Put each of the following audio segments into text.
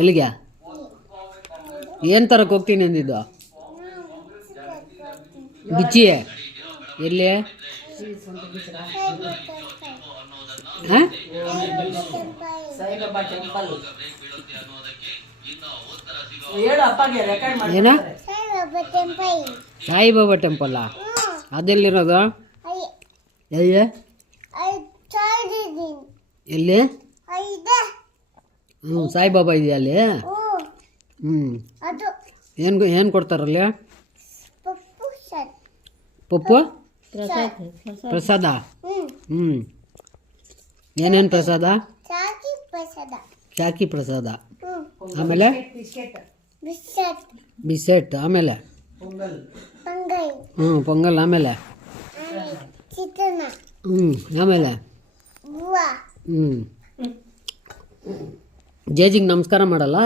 ಎಲ್ಲಿಗೆ? ಏನು ತರಕ್ಕೆ ಹೋಗ್ತೀನಿ ಅಂದಿದ್ದು? ಬಿಚ್ಚಿ ಎಲ್ಲಿ? ಹಾಂ, ಸಾಯಿಬಾಬಾ ಟೆಂಪಲ್ ಹೇಳು ಅಪ್ಪಗೆ ರೆಕಾರ್ಡ್ ಮಾಡಿ. ಏನ? ಸಾಯಿಬಾಬಾ ಟೆಂಪಲ್ಲ? ಅದೆಲ್ಲಿರೋದು? ಎಲ್ಲಿ? ಎಲ್ಲಿ? ಹ್ಞೂ, ಸಾಯಿಬಾಬಾ ಇದೆಯಾ ಅಲ್ಲಿ? ಹ್ಞೂ, ಏನು ಕೊಡ್ತಾರಲ್ಲಿ? ಪಪ್ಪು ಪ್ರಸಾದ. ಹ್ಞೂ, ಏನೇನು ಪ್ರಸಾದ? ಶಾಕಿ ಪ್ರಸಾದ. ಆಮೇಲೆ ಬಿಸೆಟ್. ಆಮೇಲೆ ಹ್ಞೂ, ಪೊಂಗಲ್. ಆಮೇಲೆ ಹ್ಞೂ, ಆಮೇಲೆ ಹ್ಞೂ. ಜೇಜಿಗೆ ನಮಸ್ಕಾರ ಮಾಡಲ್ಲ?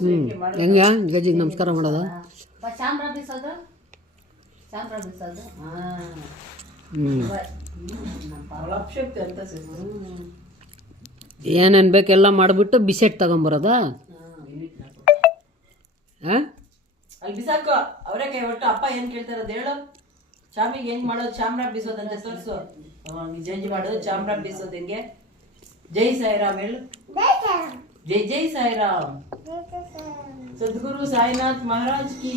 ಹ್ಞೂ, ಹೆಂಗೆ ಜೇಜಿಗೆ ನಮಸ್ಕಾರ ಮಾಡೋದು? ಏನೇನು ಬೇಕೆಲ್ಲ ಮಾಡಿಬಿಟ್ಟು ಬಿಸೆಟ್ ತಗೊಂಬರೋದಾ? ಹಾಂ, ಅಲ್ಲಿ ಬಿಸಾಕು. ಅವರೇ ಕೈ ಒಟ್ಟು ಅಪ್ಪ ಏನ್ ಕೇಳ್ತಾರದು ಹೇಳು. ಚಾಮಿಗೆ ಹೆಂಗ್ ಮಾಡೋದು? ಚಾಮ್ರಾಗ್ ಬೀಸೋದಂತ ತೋರಿಸು. ಜಂಜಿ ಮಾಡೋದು ಚಾಮ್ರಾಗ್ ಬೀಸೋದು ಹೆಂಗೆ? ಜೈ ಸಾಯಿರಾಮ್ ಹೇಳು. ಜೈ ಜೈ ಸಾಯಿರಾಮ್. ಸದ್ಗುರು ಸಾಯಿನಾಥ್ ಮಹಾರಾಜ್ ಕಿ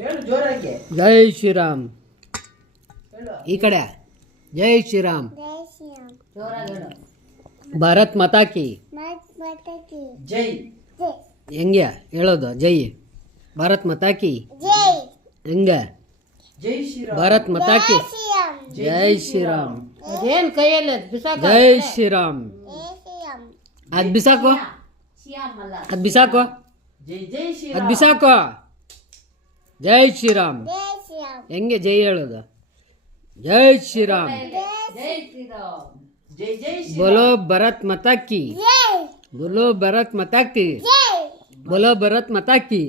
ಹೇಳು ಜೋರಾಗಿ. ಜೈ ಶ್ರೀರಾಮ್. ಈ ಕಡೆ ಜೈ ಶ್ರೀರಾಮ್. ಭಾರತ್ ಮಾತಾ ಕಿ ಜೈ. ಹೆಂಗೆ ಹೇಳೋದು? ಜೈ ಭಾರತ್ ಮಾತಾ ಕಿ ಹೆಂಗೆ? ಜೈ ಶ್ರೀರಾಮ್. ಭಾರತ್ ಮಾತಾ ಕಿ ಜೈ ಶ್ರೀರಾಮ್. ಏನು ಕೈಯಲ್ಲಿ ಬಿಸಾಕ? ಜೈ ಶ್ರೀರಾಮ್. ಅದು ಬಿಸಾಕು, ಅದು ಬಿಸಾಕು, ಜೈ ಜೈ ಅದು ಶ್ರೀರಾಮ್. ಬಿಸಾಕು. ಜೈ ಶ್ರೀರಾಮ್. ಹೆಂಗೆ ಜೈ ಹೇಳೋದು? ಜೈ ಶ್ರೀರಾಮ್. ಜೈ ಶ್ರೀರಾಮ್. ಜೈ ಜೈ ಶ್ರೀರಾಮ್. बोलो भारत माता की, बोलो भारत माता की, बोलो भारत माता की.